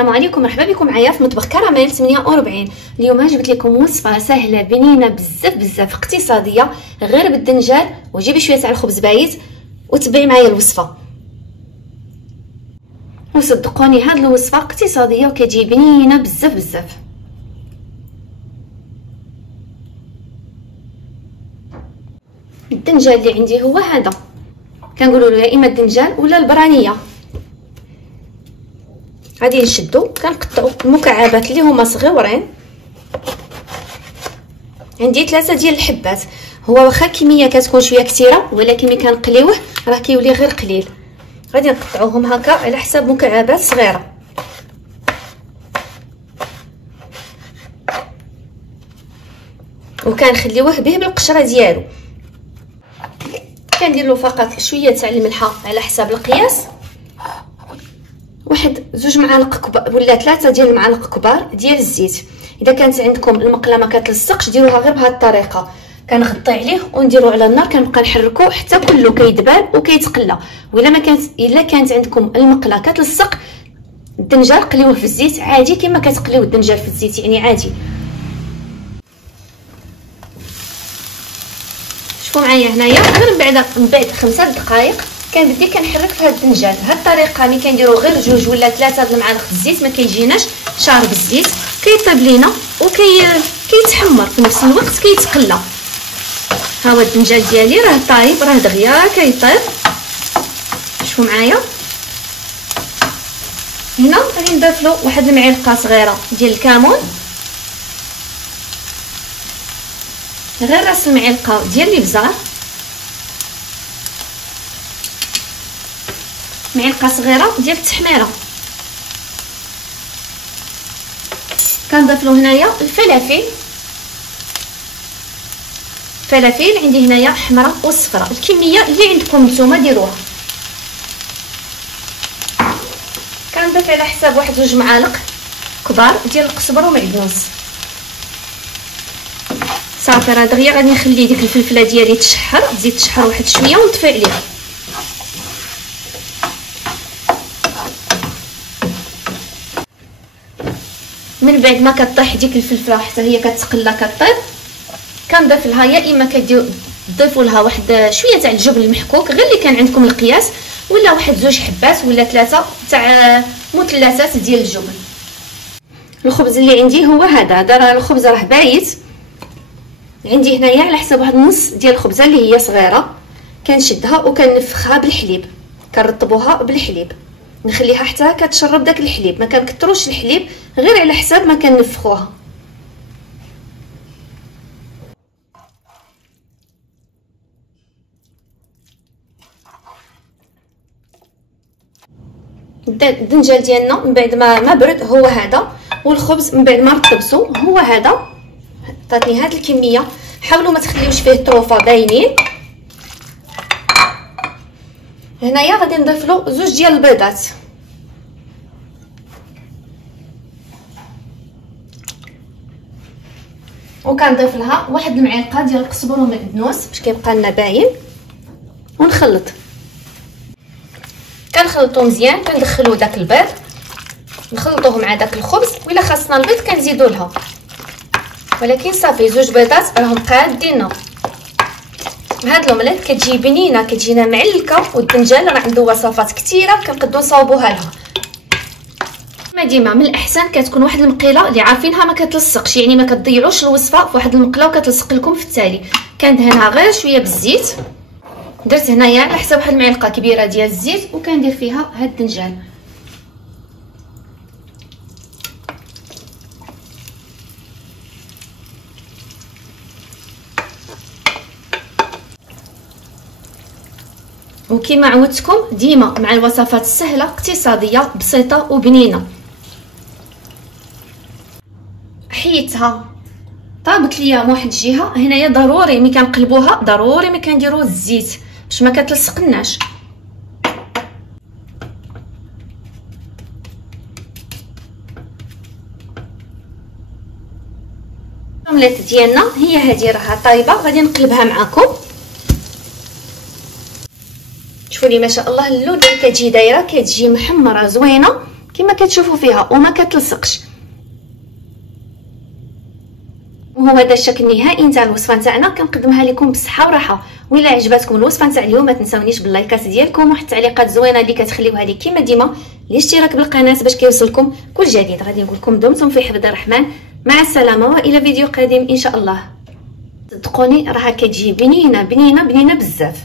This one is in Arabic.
السلام عليكم، مرحبا بكم معايا في مطبخ كراميل 48. اليوم جبت لكم وصفه سهله بنينه بزاف اقتصاديه غير بالدنجال، وجيبي شويه تاع الخبز بايت وتبعي معايا الوصفه. وصدقوني هاد الوصفه اقتصاديه وكتجي بنينه بزاف. الدنجال اللي عندي هو هذا، كنقولوا له يا اما الدنجال ولا البرانيه. غادي نشدو كنقطعو المكعبات اللي هما صغيورين. عندي 3 ديال الحبات. هو واخا الكميه كتكون شويه كثيره، ولكن ملي كنقليوه راه كيولي غير قليل. غادي نقطعوهم هكا على حساب مكعبات صغيره. وكنخليوه به بالقشره ديالو. كندير له فقط شويه تاع الملحه على حساب القياس، واحد 2 معالق كبار ولا 3 ديال المعالق كبار ديال الزيت. اذا كانت عندكم المقله ما كتلصقش ديروها غير بهذه الطريقه. كنغطي عليه ونديرو على النار، كنبقى نحركو حتى كله كيدبال وكيتقلى. ولا ما كانت الا كانت عندكم المقله كتلصق الدنجال قليوه في الزيت عادي كما كتقليو الدنجال في الزيت، يعني عادي. شوفوا معايا هنايا غير من بعد 5 دقائق كنبدي كنحرك في هذا الدنجال. بهذه الطريقه ملي كنديروا غير 2 ولا 3 د المعالق الزيت ما كيجيناش شارب الزيت، كيطيب لينا كيتحمر في نفس الوقت كيتقلى. ها هو الدنجال ديالي راه طايب، راه دغيا كيطيب. شوفوا معايا هنا غادي نضيف له واحد المعلقه صغيره ديال الكمون، غير راس المعلقه ديال الابزار، معلقه صغيره ديال التحميره. كنضيف له هنايا الفلافل عندي هنايا حمراء وصفراء، الكميه اللي عندكم نتوما ديروها. كنضيف على حساب واحد 2 معالق كبار ديال القزبر ومعدنوس. صافي راه دغيا غادي نخلي ديك الفلفله ديالي تزيد تشحر واحد شويه ونطفي عليها. من بعد ما كطيح ديك الفلفله حتى هي كتقلى كطيب، كنضيف لها يا اما تضيفوا لها واحد شويه تاع الجبن المحكوك غير اللي كان عندكم القياس، ولا واحد 2 حبات ولا 3 تاع مثلثات ديال الجبن. الخبز اللي عندي هو هذا راه الخبز راه بايت عندي هنايا على حساب واحد النص ديال الخبزه اللي هي صغيره. كنشدها وكنفخها بالحليب، كنرطبوها بالحليب، نخليها حتى كتشرب داك الحليب. ما كنكثروش الحليب غير على حساب ما كنفخوها. الدنجال ديالنا من بعد ما برد هو هذا، والخبز من بعد ما رطبسو هو هذا. عطاتني هاد الكميه. حاولوا ما تخليوش فيه طروفه باينين. هنايا غادي نضيف له 2 ديال البيضات، وكنضيف لها واحد المعلقه ديال القزبر ومعدنوس باش كيبقى لنا باين. ونخلط، كنخلطو مزيان. كندخلو داك البيض نخلطوه مع داك الخبز، وإلا خاصنا البيض كنزيدو لها، ولكن صافي 2 بيضات راهم قاديننا. هاد لومليت كتجي بنينه، كتجينا معلكه، والدنجال راه عنده وصفات كثيره كنقدروا نصاوبوها لها. ديما من الاحسن كتكون واحد المقيله اللي عارفينها ما كتلصقش، يعني ما كتضيعوش الوصفه في واحد المقله وكتلصق لكم في التالي. كندهنها غير شويه بالزيت. درت هنايا على حساب واحد المعلقه كبيره ديال الزيت، وكندير فيها هاد الدنجال. وكما عودتكم ديما مع الوصفات السهله اقتصاديه بسيطه وبنينه. حيدتها طابت ليا من واحد الجهه هنايا. ضروري ملي كنقلبوها ضروري ملي كنديروا الزيت باش ما كتلصقناش. الأومليت ديالنا هي هذه راها طايبه. غادي نقلبها معكم. شوفوا لي ما شاء الله اللون اللي كتجي دايره، كتجي محمره زوينه كما كتشوفوا فيها وما كتلصقش. وهو هذا الشكل النهائي نتاع الوصفه نتاعنا، كنقدمها لكم بالصحه والراحه. وإلا عجبتكم الوصفه نتاع اليوم ما تنساونيش باللايكات ديالكم وواحد التعليقات زوينه اللي كتخليوها لي كما ديما، الاشتراك بالقناه باش كيوصلكم كل جديد. غادي نقول لكم دمتم في حفظ الرحمن، مع السلامه والى فيديو قادم ان شاء الله. صدقوني راها كتجي بنينه بنينه بنينه بزاف.